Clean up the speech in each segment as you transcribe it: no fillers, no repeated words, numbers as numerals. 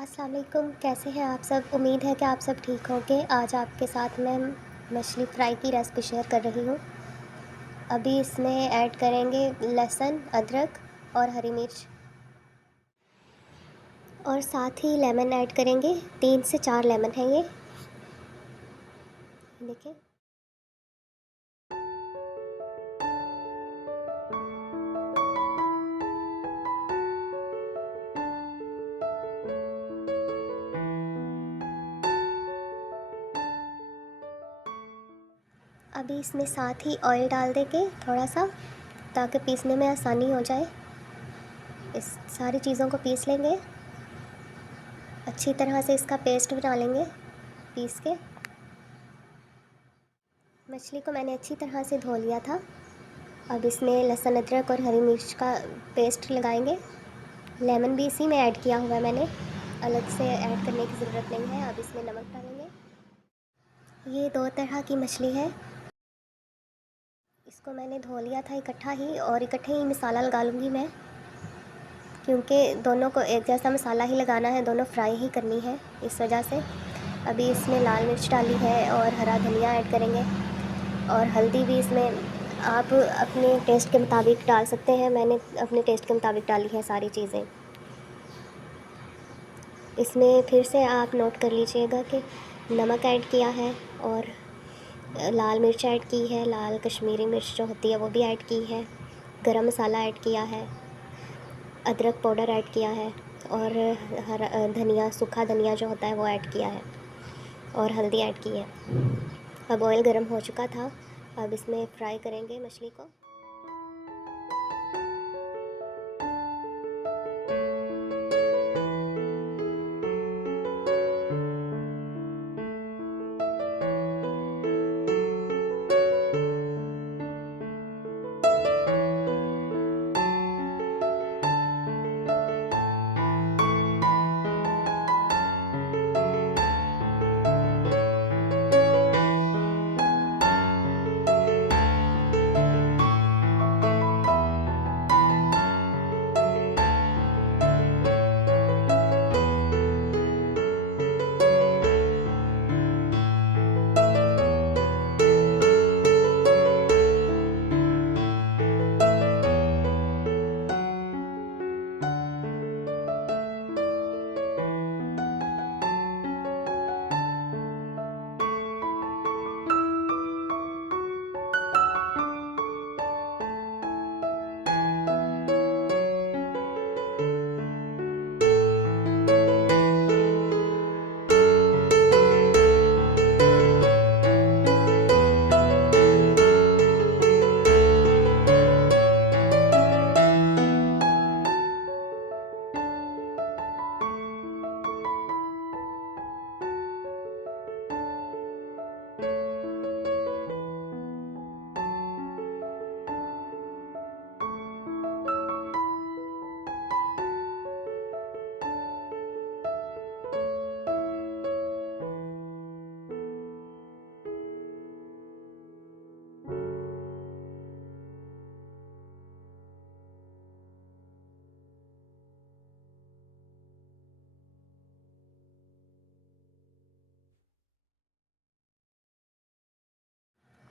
अस्सलाम वालेकुम, कैसे हैं आप सब। उम्मीद है कि आप सब ठीक होंगे। आज आपके साथ मैं मछली फ्राई की रेसिपी शेयर कर रही हूँ। अभी इसमें ऐड करेंगे लहसुन, अदरक और हरी मिर्च, और साथ ही लेमन ऐड करेंगे। 3 से 4 लेमन है ये, देखिए। अभी इसमें साथ ही ऑयल डाल देंगे थोड़ा सा, ताकि पीसने में आसानी हो जाए। इस सारी चीज़ों को पीस लेंगे, अच्छी तरह से इसका पेस्ट बना लेंगे पीस के। मछली को मैंने अच्छी तरह से धो लिया था। अब इसमें लहसुन, अदरक और हरी मिर्च का पेस्ट लगाएंगे। लेमन भी इसी में ऐड किया हुआ है मैंने, अलग से ऐड करने की ज़रूरत नहीं है। अब इसमें नमक डालेंगे। ये 2 तरह की मछली है। इसको मैंने धो लिया था इकट्ठा ही, और इकट्ठे ही मसाला लगा लूँगी मैं, क्योंकि दोनों को एक जैसा मसाला ही लगाना है, दोनों फ्राई ही करनी है, इस वजह से। अभी इसमें लाल मिर्च डाली है और हरा धनिया ऐड करेंगे, और हल्दी भी इसमें आप अपने टेस्ट के मुताबिक डाल सकते हैं। मैंने अपने टेस्ट के मुताबिक डाली है सारी चीज़ें। इसमें फिर से आप नोट कर लीजिएगा कि नमक ऐड किया है, और लाल मिर्च ऐड की है, लाल कश्मीरी मिर्च जो होती है वो भी ऐड की है, गरम मसाला ऐड किया है, अदरक पाउडर ऐड किया है, और हरा धनिया, सूखा धनिया जो होता है वो ऐड किया है, और हल्दी ऐड की है। अब ऑयल गर्म हो चुका था। अब इसमें फ्राई करेंगे मछली को।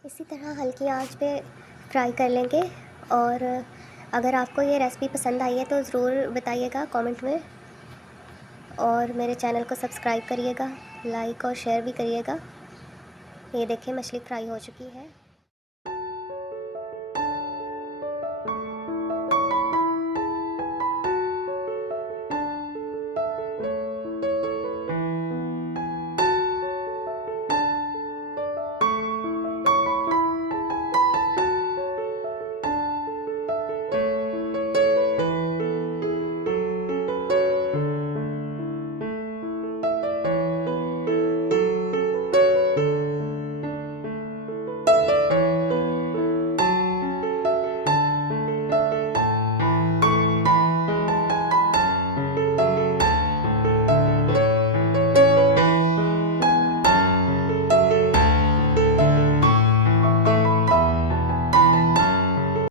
इसी तरह हल्की आंच पे फ्राई कर लेंगे। और अगर आपको ये रेसिपी पसंद आई है तो ज़रूर बताइएगा कमेंट में, और मेरे चैनल को सब्सक्राइब करिएगा, लाइक और शेयर भी करिएगा। ये देखिए मछली फ्राई हो चुकी है।